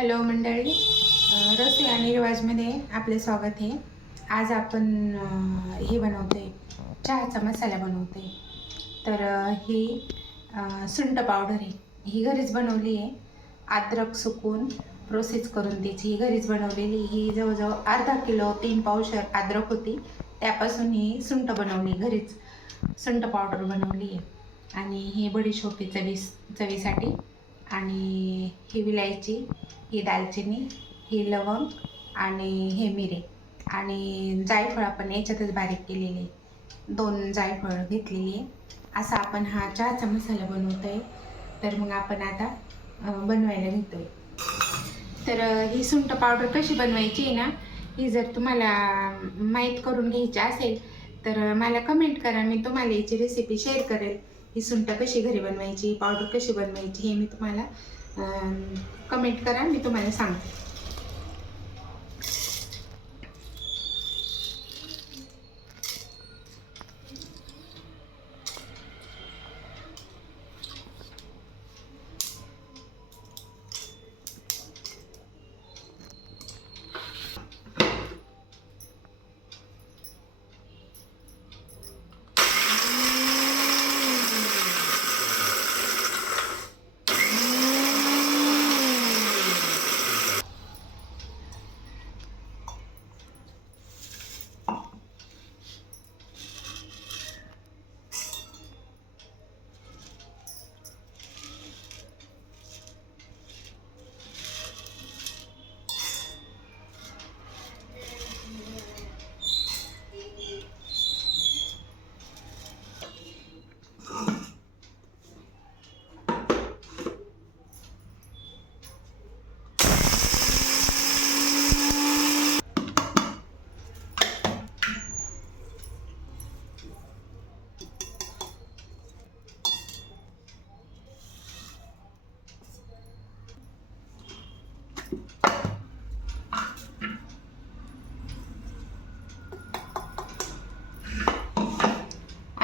Hello मंडळी, रसोई आणि रिवाजमध्ये आपले स्वागत आहे. आज आपण हे बनवते, चहाचा मसाला बनवते. तर ही सुंठ पावडर आहे, ही घरीच बनवली आहे. अद्रक सुकून प्रोसेस करून त्याची ही घरीच बनवलेली. ही जवळजवळ अर्धा किलो 3 पावशर अद्रक होती, त्यापासून ही सुंठ बनवली, घरीच सुंठ पावडर बनवली आहे. आणि ही बडीशोपी चवीसाठी, आणि ही विलायची, ही दालचिनी, ही लवंग आणि हे मिरे आणि जायफळ आपण याच्यातच बारीक केलेले, 2 जायफळ घेतलेली आहे. असा आपण हा चहाचा मसाला बनवतो आहे. तर मग आपण आता बनवायला घेतोय. तर ही सुंठ पावडर कशी बनवायची आहे ना, ही जर तुम्हाला माहीत करून घ्यायची असेल तर मला कमेंट करा, मी तुम्हाला याची रेसिपी शेअर करेल. ही सुंठ कशी घरी बनवायची, पावडर कशी बनवायची, हे मी तुम्हाला कमेंट करा, मी तुम्हाला सांगते.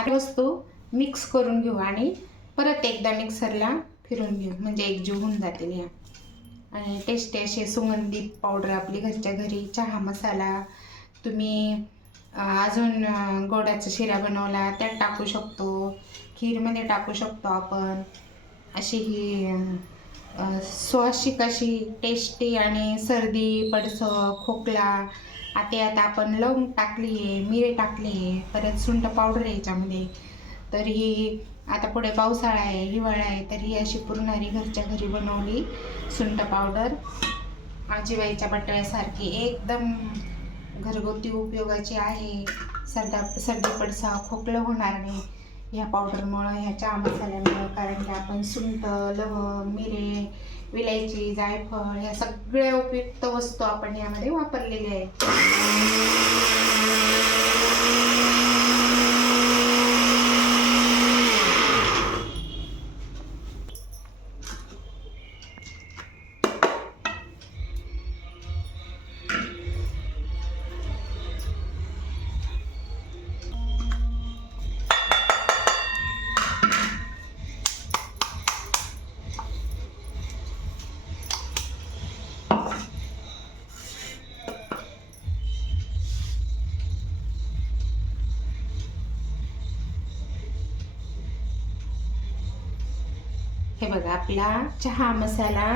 वस्तू मिक्स करून घेऊ आणि परत एकदा मिक्सरला फिरून घेऊ, म्हणजे एकजीव होऊन जातील या. आणि टेस्टी असे सुगंधित पावडर आपली घरच्या घरी चहा मसाला. तुम्ही अजून गोडाचा शिरा बनवला त्यात टाकू शकतो, खीरमध्ये टाकू शकतो आपण. अशी ही स्वाशिक अशी टेस्टी, आणि सर्दी पडसं खोकला, आता आपण लवंग टाकली आहे, मिरे टाकले आहे, परत सुंठ पावडर आहे याच्यामध्ये. तर ही आता पुढे पावसाळा आहे, हिवाळा आहे, तर ही अशी पुरणारी घरच्या घरी बनवली सुंठ पावडर आजीबाईच्या बटव्यासारखी एकदम घरगुती उपयोगाची आहे. सर्दी पडसा खोकलं होणार नाही ह्या पावडरमुळं, ह्या चहा मसाल्यामुळं. कारण की आपण सुंठ, लवंग, मिरे, विलायची, जायफळ ह्या सगळ्या उपयुक्त वस्तू आपण यामध्ये वापरलेल्या आहेत. हे बघा, आपला चहा मसाला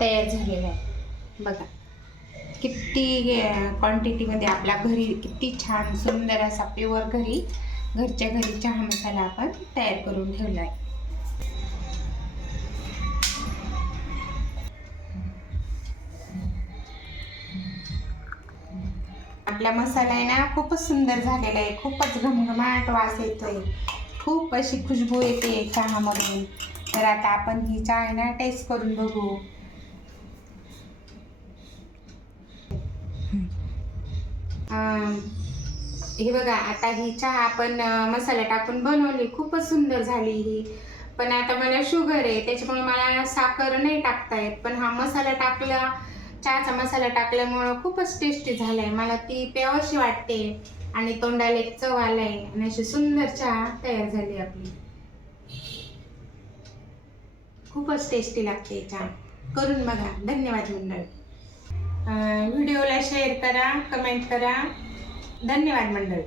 तयार झालेला आहे. बघा किती क्वांटिटीमध्ये आपल्या घरी किती छान सुंदर असा प्युअर घरच्या घरी चहा मसाला आपण तयार करून ठेवला आहे. आपला मसाला आहे ना, खूपच सुंदर झालेला आहे, खूपच घमघमाट वास येतोय, खूप अशी खुशबू येते चहामधून. तर आता आपण ही चहा आहे ना टेस्ट करून बघू. हे बघा, आता ही चहा आपण मसाला टाकून बनवली, खूपच सुंदर झाली ही. पण आता मला शुगर आहे, त्याच्यामुळे मला साखर नाही टाकता येत. पण हा मसाला टाकला, चहाचा मसाला टाकल्यामुळं खूपच टेस्टी झालाय, मला ती प्यावीशी वाटते. आणि तोंडाला एक चव आलाय, आणि अशी सुंदर चहा तयार झाली आपली. खूपच टेस्टी लागते चहा. करून बघा. धन्यवाद मंडळ. व्हिडिओला शेअर करा, कमेंट करा. धन्यवाद मंडळ.